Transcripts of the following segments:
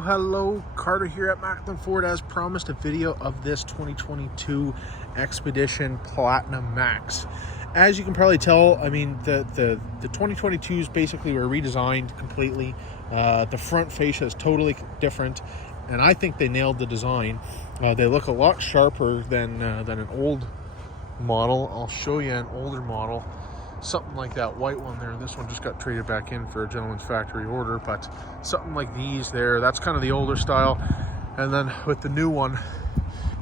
Hello, Carter here at Macklin Ford. As promised, a video of this 2022 Expedition Platinum Max. As you can probably tell, I mean, the 2022s basically were redesigned completely. The front fascia is totally different, and I think they nailed the design. They look a lot sharper than an old model. I'll show you an older model. Something like that white one there. This one just got traded back in for a gentleman's factory order, but something like these there, that's kind of the older style. And then with the new one,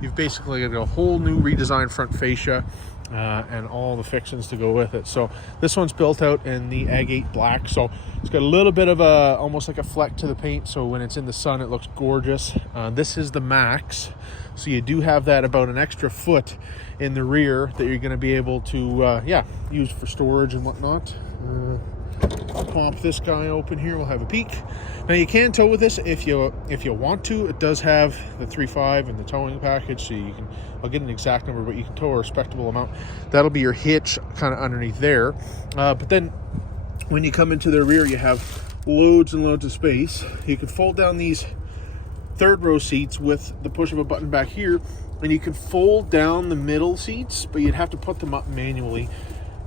you've basically got a whole new redesigned front fascia and all the fixings to go with it. So this one's built out in the agate black, so it's got a little bit of a almost like a fleck to the paint, so when it's in the sun it looks gorgeous. This is the Max, so you do have that about an extra foot in the rear that you're going to be able to use for storage and whatnot. I'll pop this guy open here. We'll have a peek. Now you can tow with this if you want to. It does have the 3.5 and the towing package, so you can, I'll get an exact number, but you can tow a respectable amount. That'll be your hitch kind of underneath there. But then when you come into the rear, you have loads and loads of space. You can fold down these third row seats with the push of a button back here, and you can fold down the middle seats, but you'd have to put them up manually,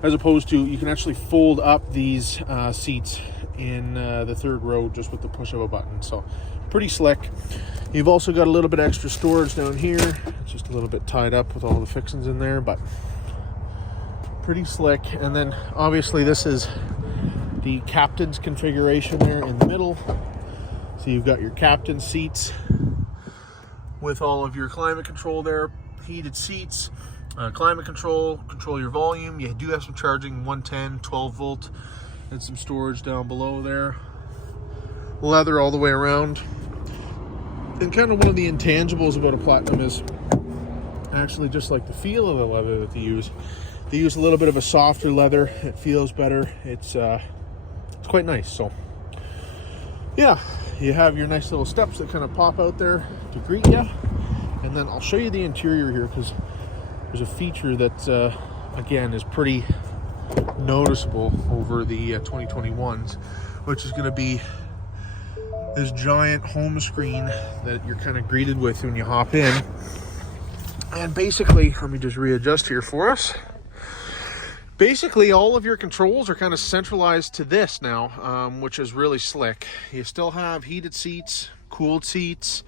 as opposed to you can actually fold up these seats in the third row just with the push of a button. So pretty slick. You've also got a little bit extra storage down here. It's just a little bit tied up with all the fixings in there, but pretty slick. And then obviously this is the captain's configuration there in the middle. So you've got your captain seats with all of your climate control there, heated seats, climate control your volume. You do have some charging, 110, 12 volt, and some storage down below there. Leather all the way around. And kind of one of the intangibles about a Platinum is actually just like the feel of the leather that they use. They use a little bit of a softer leather. It feels better. It's quite nice. So yeah, you have your nice little steps that kind of pop out there to greet you. And then I'll show you the interior here, because there's a feature that again is pretty noticeable over the 2021s, which is going to be this giant home screen that you're kind of greeted with when you hop in. And basically, let me just readjust here for us. Basically, all of your controls are kind of centralized to this now, which is really slick. You still have heated seats, cooled seats,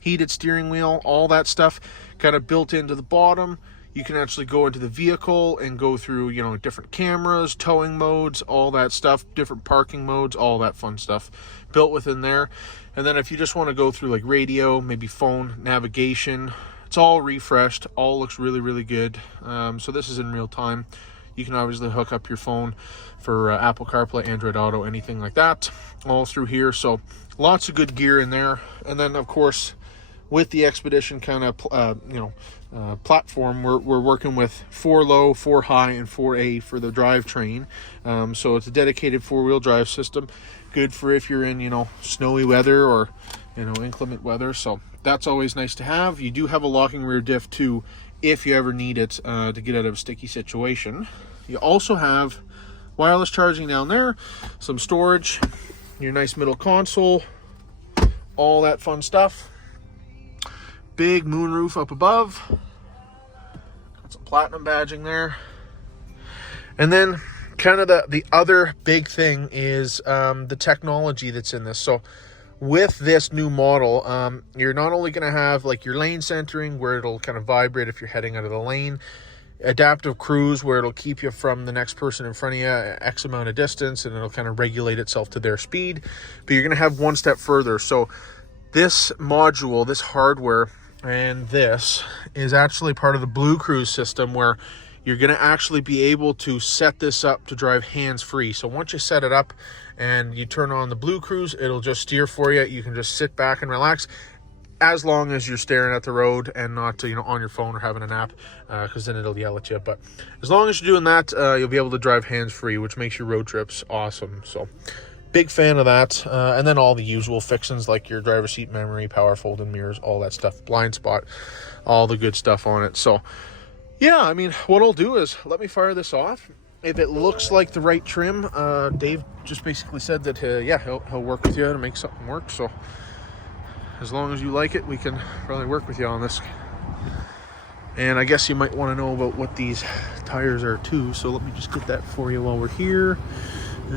heated steering wheel, all that stuff kind of built into the bottom. You can actually go into the vehicle and go through, you know, different cameras, towing modes, all that stuff, different parking modes, all that fun stuff built within there. And then if you just want to go through like radio, maybe phone, navigation, it's all refreshed, all looks really, really good. So this is in real time. You can obviously hook up your phone for Apple CarPlay, Android Auto, anything like that, all through here. So lots of good gear in there. And then of course, with the Expedition kind of platform, we're working with 4 low, 4 high, and 4A for the drivetrain. So it's a dedicated 4-wheel drive system, good for if you're in, you know, snowy weather or, you know, inclement weather. So that's always nice to have. You do have a locking rear diff too, if you ever need it to get out of a sticky situation. You also have wireless charging down there, some storage, your nice middle console, all that fun stuff. Big moonroof up above. Got some Platinum badging there. And then kind of the other big thing is the technology that's in this. So with this new model, you're not only going to have like your lane centering, where it'll kind of vibrate if you're heading out of the lane, adaptive cruise, where it'll keep you from the next person in front of you X amount of distance, and it'll kind of regulate itself to their speed. But you're going to have one step further. So this module, this hardware, and this is actually part of the Blue Cruise system, where you're going to actually be able to set this up to drive hands-free. So once you set it up and you turn on the Blue Cruise, it'll just steer for you. You can just sit back and relax, as long as you're staring at the road and not, you know, on your phone or having a nap, because then it'll yell at you. But as long as you're doing that, you'll be able to drive hands-free, which makes your road trips awesome. So big fan of that. And then all the usual fixings like your driver's seat memory, power folding mirrors, all that stuff, blind spot, all the good stuff on it. So yeah, I mean, what I'll do is let me fire this off. If it looks like the right trim, Dave just basically said that, yeah, he'll work with you to make something work. So as long as you like it, we can probably work with you on this. And I guess you might want to know about what these tires are too, so let me just get that for you while we're here. We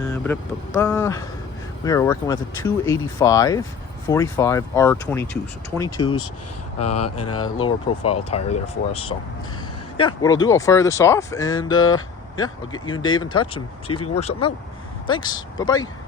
are working with a 285 45 R22, so 22s and a lower profile tire there for us. So yeah, what I'll do, I'll fire this off, and yeah, I'll get you and Dave in touch and see if we can work something out. Thanks. Bye-bye.